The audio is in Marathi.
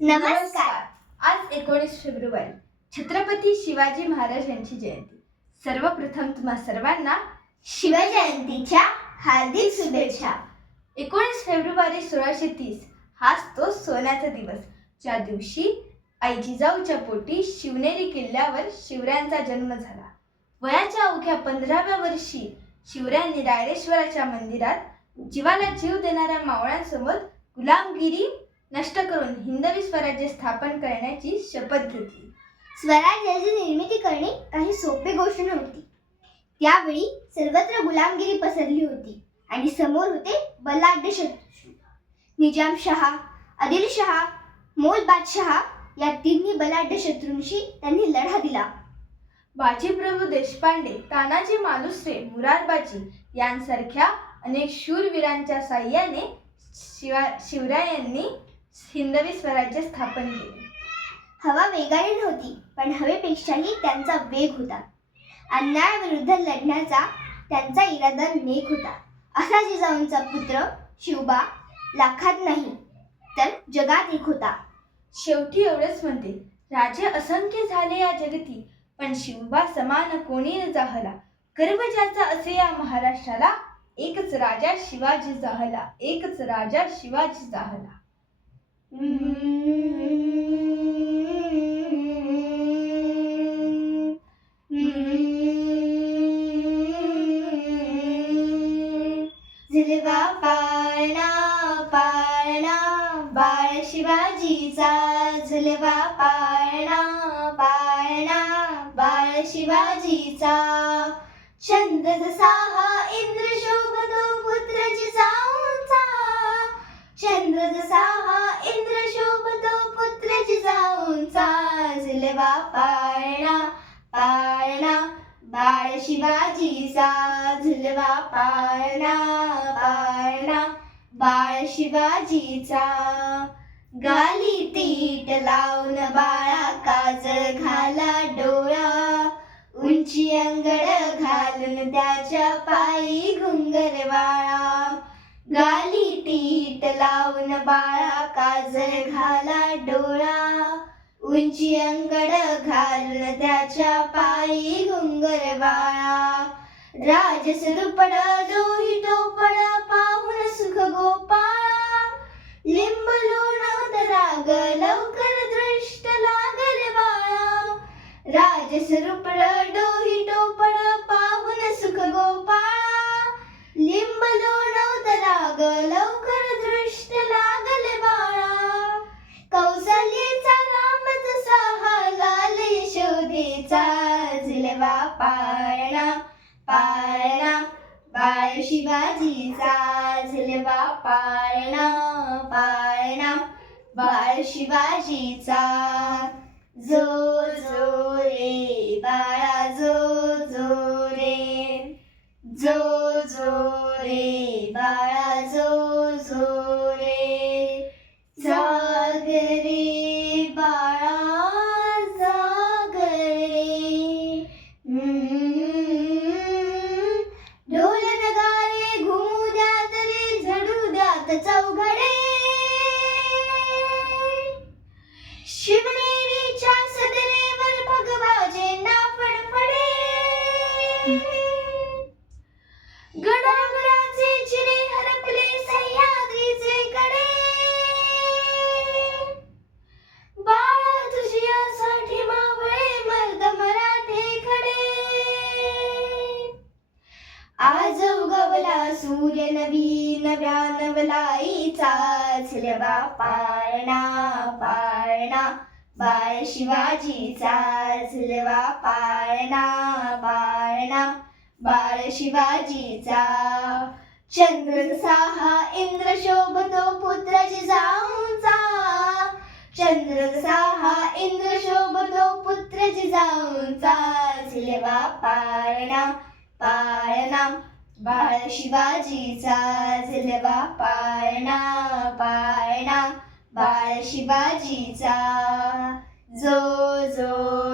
नमस्कार. आज एकोणीस फेब्रुवारी. छत्रपती शिवाजी महाराज यांची जयंती. सर्वप्रथम तुम्हा सर्वांना शिवजयंतीच्या हार्दिक शुभेच्छा. एकोणीस फेब्रुवारी सोळाशे तीस. हाच तो सोन्याचा दिवस. ज्या दिवशी आई जिजाऊच्या पोटी शिवनेरी किल्ल्यावर शिवरायांचा जन्म झाला. वयाच्या अवघ्या पंधराव्या वर्षी शिवरायांनी रायरेश्वराच्या मंदिरात जीवाला जीव देणाऱ्या मावळ्यांसोबत गुलामगिरी नष्ट करून हिंदवी स्वराज्य स्थापन करण्याची शपथ घेतली. स्वराज्याची निर्मिती करणे काही सोपी गोष्ट नव्हती. त्यावेळी सर्वत्र गुलामगिरी पसरली होती आणि समोर होते बलाढ्य शत्रू. निजाम शहा आदिलशहा मोल बादशहा या तिन्ही बलाढ्य शत्रूंशी त्यांनी लढा दिला. बाजीप्रभू देशपांडे तानाजी मालुसरे मुरारबाजी यांसारख्या अनेक शूरवीरांच्या साह्याने शिवा शिवरायांनी हिंदवी स्वराज्य स्थापन केले. हवा वेगाने नव्हती पण हवेपेक्षाही त्यांचा वेग होता. अन्यायाविरुद्ध लढण्याचा त्यांचा इरादा नेक होता. असा जिजाऊंचा पुत्र शिवबा लाखात नाही तर जगात एक होता. शेवटी एवढंच म्हणते राजे असंख्य झाले या जगती पण शिवबा समान कोणी न जाहला. गर्व ज्याचा असे या महाराष्ट्राला एकच राजा शिवाजी जाहला एकच राजा शिवाजी जाहला. झुलवा पाळणा पाळणा बाळ शिवाजीचा झुलवा पाळणा पाळणा बाळ शिवाजीचा. छंद जसा हा इंद्र शोभतो शिवाजीचा झुलवा पाळणा पाळणा. बाळ शिवाजीचा. गाली तीट लावून बाळा काजळ घाला डोळा. उंची अंगड घालून त्याच्या पायी घुंगर वाळा. गाली तीट लावून बाळा काजळ घाला डोळा. उंची अंगड घालून त्याच्या पायी घुंगर वाळा. राजस दुपड दोही टोपड पाहून सुख गोपाळा. लिंब लोणवत राग लवकर दृष्ट लागल बाळा. राजस रुपड डोही टोपड पाहून सुख गोपाळा. लिंब लोणवत राग लवकर दृष्ट लागल बाळा. कौसल्येचा राम जसा हा लाल यशोदेचा झुलवा पाळणा बाळ शिवाजीचा झुलवा पाळणा पाळणा बाळ शिवाजीचा. जो जो रे बाळा जो जो चौघडे शिवनेरीच्या सदरेवर भगवाजे ना फडफडे. गडागडाचे चिरे हरपले सह्याद्रीचे कडे. बाळा तुझ्यासाठी मावळे मर्द मराठे खडे. आज उगवला सूर्य नवी नव्या नवलाईचा झुलवा पाळणा पाळणा. बाळ शिवाजीचा झुलवा पाळणा पाळणा. बाळ शिवाजीचा चंद्र जसा हा इंद्र शोभतो पुत्र जिजाऊंचा चंद्र जसा हा इंद्र शोभतो पुत्र जिजाऊंचा झुलवा पाळणा पाळणा. बाळ शिवाजीचा झिलवा पाळणा पाळणा. बाळ शिवाजीचा जो जो.